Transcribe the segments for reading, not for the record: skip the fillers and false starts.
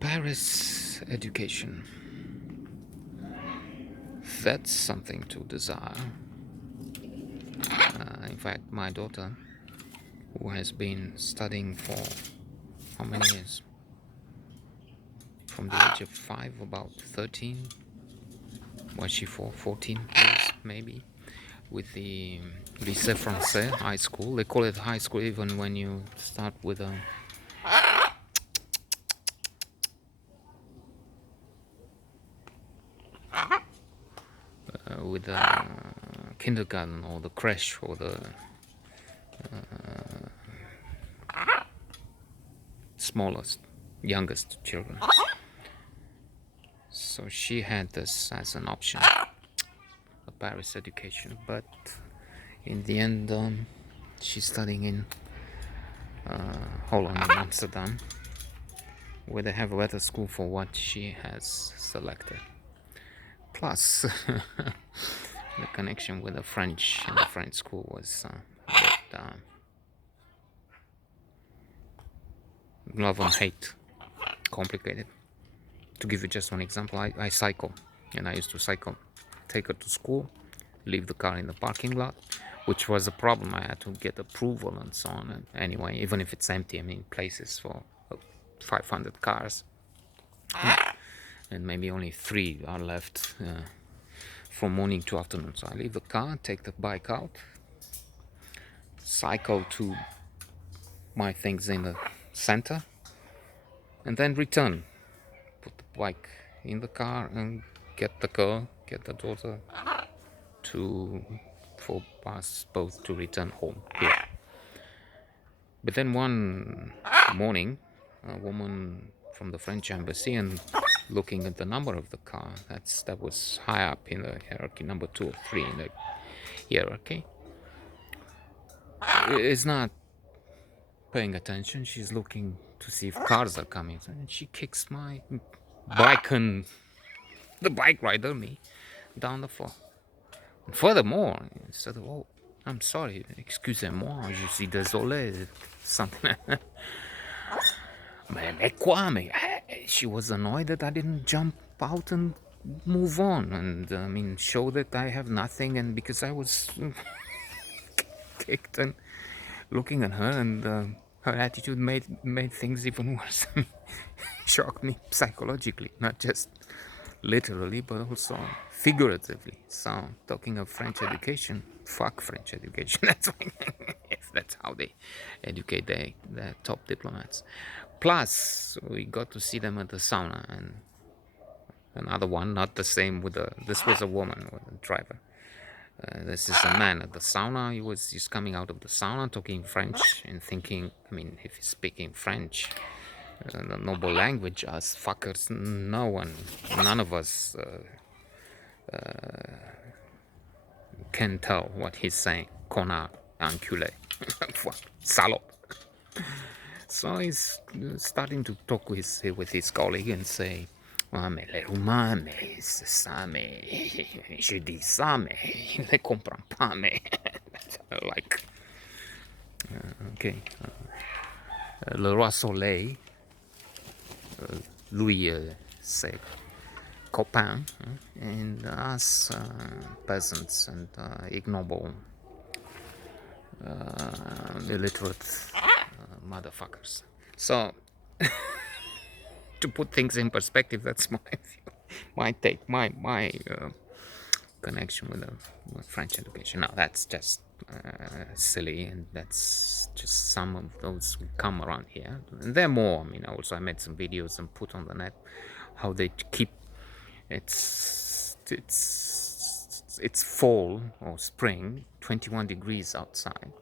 Paris education. That's something to desire. In fact, my daughter, who has been studying for how many years? From the age of 5, about 13, was she for 14 years maybe, with the Lycée Français high school. They call it high school even when you start with a kindergarten or the creche or the smallest, youngest children. So she had this as an option, a Paris education, but in the end, she's studying in Holland, in Amsterdam, where they have a better school for what she has selected. Plus, the connection with the French in the French school was a bit love and hate, complicated. To give you just one example, I cycle, and I used to cycle, take her to school, leave the car in the parking lot, which was a problem. I had to get approval and so on. And anyway, even if it's empty, I mean, places for 500 cars, and maybe only 3 are left from morning to afternoon. So I leave the car, take the bike out, cycle to my things in the center, and then return. Put the bike in the car and get the girl, get the daughter for us both to return home here. But then one morning, a woman from the French embassy, and looking at the number of the car, that was high up in the hierarchy, number 2 or 3 in the hierarchy, is not paying attention. She's looking to see if cars are coming, and she kicks my bike and the bike rider, me, down the floor. And furthermore, instead of, oh, I'm sorry, excusez-moi, je suis désolé, something like that. Mais quoi? She was annoyed that I didn't jump out and move on, and I mean, show that I have nothing, and because I was kicked, and looking at her, and her attitude made things even worse. Shocked me psychologically, not just literally, but also figuratively. So, talking of French education, fuck French education. That's why, that's how they educate the top diplomats. Plus, we got to see them at the sauna, and another one, not the same with the. This was a woman with a driver. This is a man at the sauna. He was just coming out of the sauna, talking French, and thinking, I mean, if he's speaking French, the noble language, us fuckers, none of us can tell what he's saying. Connard, enculé, salope. So he's starting to talk with his colleague and say, ah, mais les Roumains, mais c'est ça, mais je dis ça, mais il ne comprend pas, mais like, okay. Le Roi Soleil, lui, c'est copain, and us peasants and ignoble, illiterate motherfuckers. So, to put things in perspective, that's my view, my take, my connection with French education. Now, that's just silly, and that's just some of those who come around here. And there are more. I mean, also I made some videos and put on the net how they keep it's fall or spring, 21 degrees outside,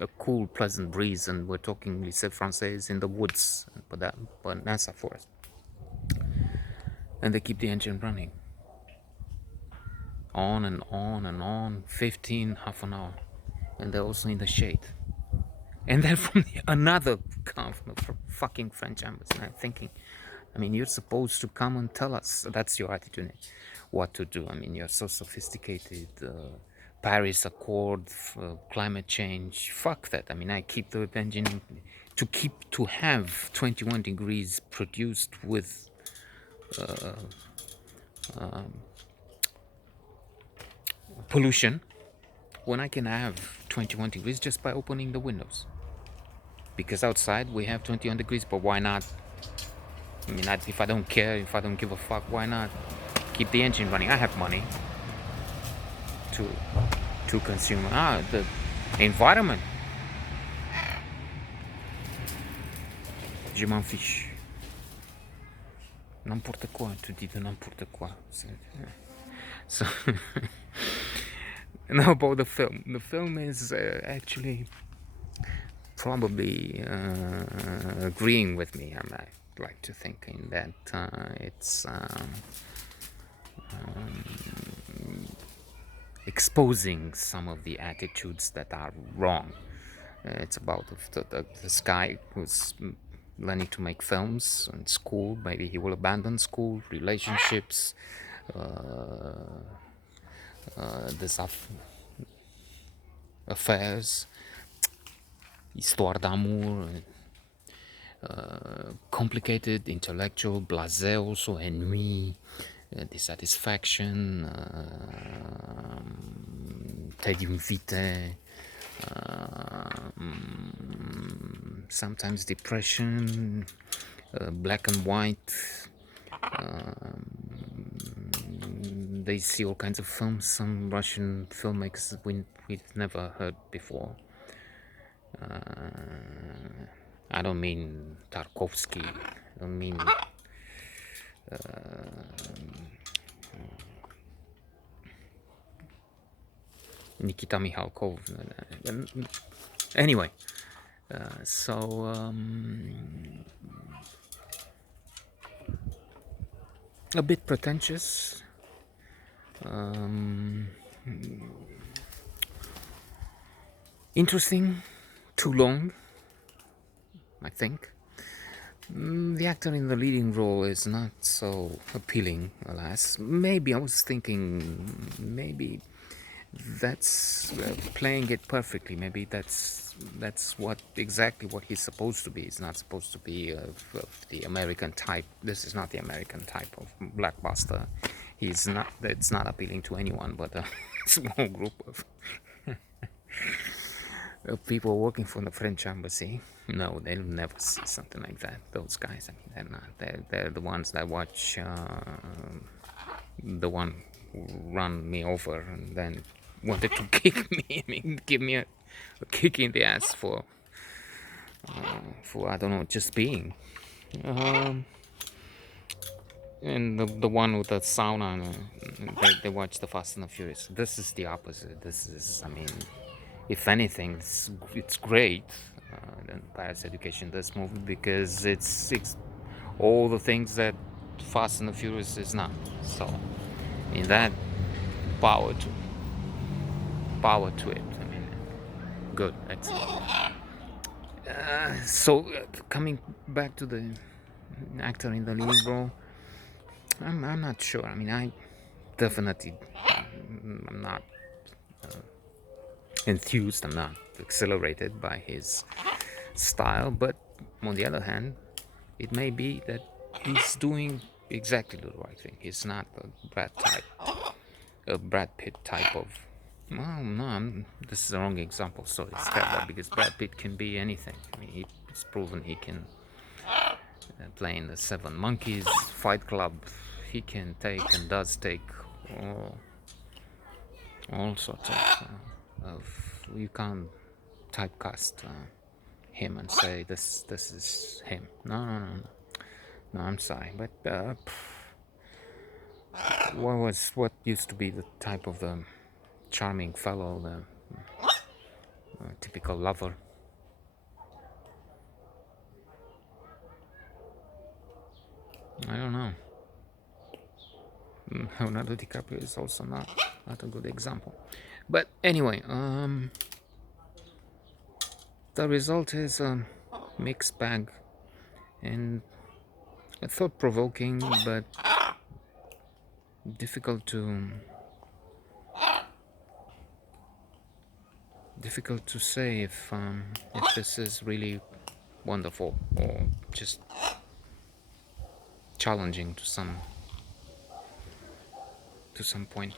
a cool, pleasant breeze, and we're talking Lycée Français in the woods, but NASA forest, and they keep the engine running on and on and on, 15, half an hour, and they're also in the shade. And then from another car from the fucking French embassy, and I'm thinking, I mean, you're supposed to come and tell us, that's your attitude, what to do. I mean, you're so sophisticated, Paris Accord, climate change. Fuck that. I mean, I keep the engine to have 21 degrees produced with pollution when I can have 21 degrees just by opening the windows. Because outside we have 21 degrees, but why not? I mean, if I don't care, if I don't give a fuck, why not keep the engine running? I have money to consume. The environment. Je m'en fiche. N'importe quoi. Tu dis de n'importe quoi. So, now about the film. The film is actually probably agreeing with me. I like to thinking that it's exposing some of the attitudes that are wrong. It's about this guy who's learning to make films in school. Maybe he will abandon school, relationships, des affairs, histoire d'amour, complicated, intellectual, blasé also, ennui, dissatisfaction, tedium vitae, sometimes depression, black and white. They see all kinds of films, some Russian filmmakers we've never heard before. I don't mean Tarkovsky, I don't mean Nikita Mikhalkov. Anyway, so a bit pretentious. Interesting, too long, I think. The actor in the leading role is not so appealing, alas. Maybe I was thinking, maybe that's playing it perfectly. Maybe that's exactly what he's supposed to be. He's not supposed to be of the American type. This is not the American type of blockbuster. He's not. It's not appealing to anyone but a small group of people working for the French embassy. No, they'll never see something like that. Those guys, I mean, they're not. They're the ones that watch the one who ran me over and then wanted to kick me. I mean, give me a kick in the ass for I don't know, just being. And the one with the sauna, they watch the Fast and the Furious. This is the opposite. This is, I mean, if anything, it's great. Than Paris Education, this movie, because it's all the things that Fast and the Furious is not. So, in that, power to it. I mean, good, excellent. So coming back to the actor in the lead role, I'm not sure. I mean, I'm not enthused. I'm not exhilarated by his style, but on the other hand, it may be that he's doing exactly the right thing. He's not a Brad Pitt type of. Well, no, this is the wrong example. So it's terrible because Brad Pitt can be anything. I mean, he's proven he can play in the Seven Monkeys, Fight Club. He can take and does take all sorts of. You can't typecast him and say this is him. No. I'm sorry, but what used to be the type of the charming fellow, the typical lover. I don't know. Leonardo DiCaprio is also not a good example. But anyway, the result is a mixed bag and thought-provoking, but difficult to Difficult to say if this is really wonderful or just challenging to some point.